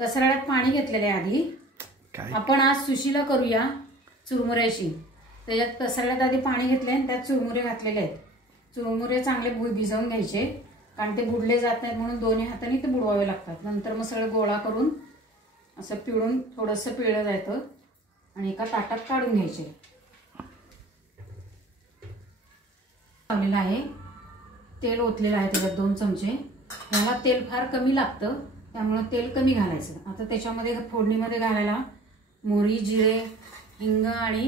तसराड्यात पाणी घेतलेलं आहे आधी। आपण आज सुशीला करूया चुरमुऱ्याची। त्याच्यात तसराड्यात आधी पाणी घेतले आणि त्यात चुरमुरे घातलेले आहेत। चुरमुरे चांगले भिजवून घ्यायचे, कारण ते बुडले जात नाहीत म्हणून दोन्ही हातांनी ते बुडवावे लागतात। नंतर मग सगळं गोळा करून असं पिळून थोडंसं पिळलं जातं आणि एका ताटात काढून घ्यायचे। लावलेलं आहे, तेल ओतलेलं आहे त्याच्यात 2 चमचे। ह्याला तेल फार कमी लागतं, त्यामुळे तेल कमी घालायचं। आता त्याच्यामध्ये फोडणीमध्ये घालायला मोहरी, जिरे, हिंग आणि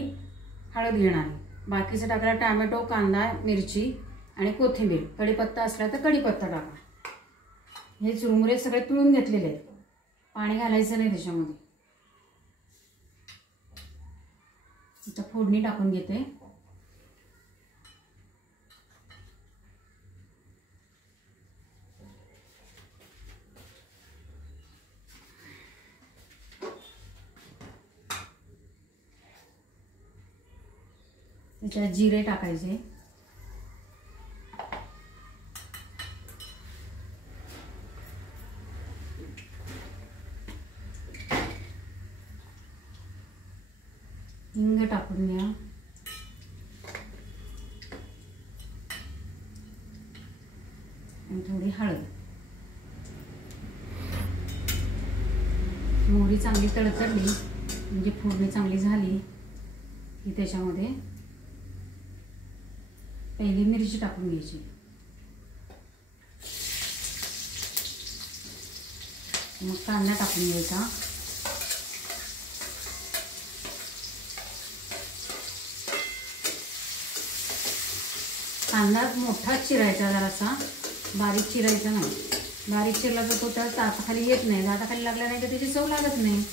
हळद घेणार आहे। बाकीचं टाकायला टोमॅटो, कांदा, मिरची आणि कोथिंबीर। कढीपत्ता असला तर कढीपत्ता टाका। हे चुरमुरे सगळे पिळून घेतलेले आहेत, पाणी घालायचं नाही त्याच्यामध्ये। आता फोडणी टाकून घेते। त्याच्यात जिरे टाकायचे, हिंग टाकून घ्या, आणि थोडी हळद। मोहरी चांगली तडतडली म्हणजे फोडणी चांगली झाली की त्याच्यामध्ये पहिली मिरची टाकून घ्यायची, मग कांदा टाकून घ्यायचा, कांदा मोठाच चिरायचा, जरासा बारीक चिरायचा नाही। बारीक चिरला तर तो त्या दाताखाली येत नाही, दाताखाली लागला नाही तर त्याची चव लागत नाही।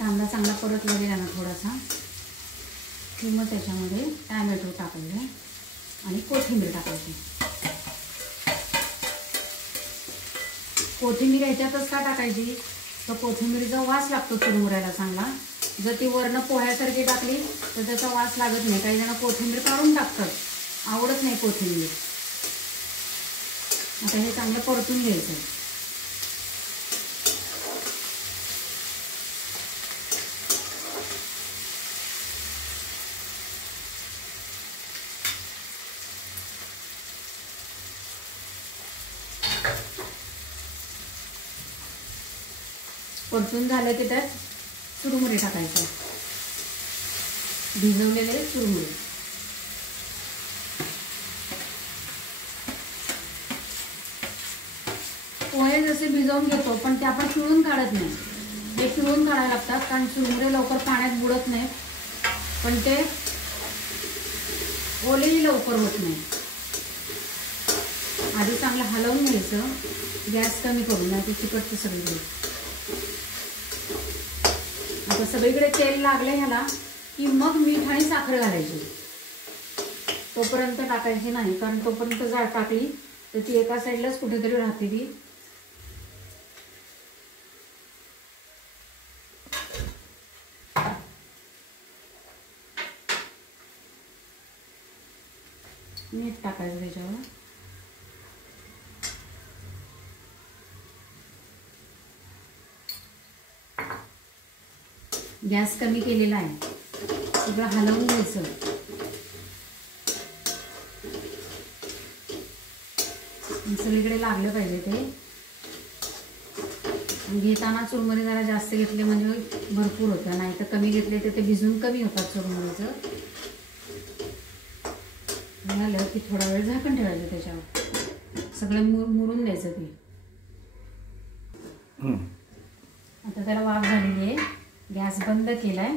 कांदा चांगला परतला गेला ना थोडासा की मग त्याच्यामध्ये टोमॅटो टाकायचे आणि कोथिंबीर टाकायची। कोथिंबीर ह्याच्यातच का टाकायची, तर कोथिंबीरीचा वास लागतो चुरमुऱ्याला चांगला। जर ती वर्ण पोह्यासारखी टाकली तर त्याचा वास लागत नाही। काही जण कोथिंबीर काढून टाकतात, आवडत नाही कोथिंबीर। आता हे चांगलं परतून घ्यायचं। परतून झालं की त्यात चुरमुरे टाकायचे, भिजवलेले चुरमुरे। पोहे जसे भिजवून घेतो पण ते आपण पिळून काढत नाही, हे पिळून काढायला लागतात, कारण चुरमुरे लवकर पाण्यात बुडत नाहीत, पण ते ओलेही लवकर होत नाही। आधी चांगलं हलवून घ्यायचं, गॅस कमी करून, नाही ते चिकटते सगळीकडे। आता सगळीकडे तेल लागले ह्याला की मग मीठ आणि साखर घालायची। तोपर्यंत टाकायची नाही, कारण तोपर्यंत जर टाकली तर ती एका साईडलाच कुठेतरी राहते ती। मीठ टाकायचं त्याच्यावर, गॅस कमी केलेला आहे, सगळं हलवून घ्यायचं। सगळीकडे लागलं पाहिजे ते। घेताना चुरमुरे जरा जास्त घेतले म्हणजे भरपूर होतं, नाही तर कमी घेतले तर ते भिजून कमी होतात चुरमुऱ्याचं। झालं की थोडा वेळ झाकण ठेवायचं त्याच्यावर, सगळं मुरून द्यायचं ते। आता त्याला वाफ झालेली आहे, गॅस बंद केलाय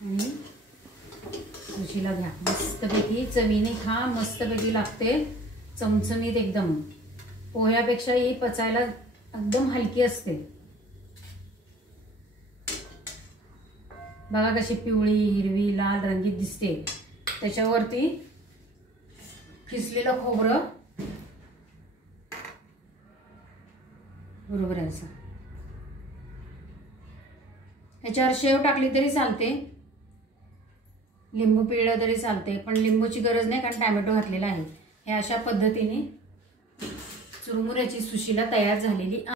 आणि सुशीला घ्या। मस्तपैकी चवीने खा, मस्तपैकी लागते, चमचमीत एकदम। पोह्यापेक्षा ही पचायला एकदम हलकी असते। बघा कशी पिवळी, हिरवी, लाल रंगीत दिसते। त्याच्यावरती किसलेलं खोबरं बरोबर आहे असं। ह्याच्यावर शेव टाकली तरी चालते, लिंबू पिळलं तरी चालते, पण लिंबूची गरज नाही कारण टॅमॅटो घातलेला आहे. हे अशा पद्धतीने चुरमुऱ्याची सुशिला तयार झालेली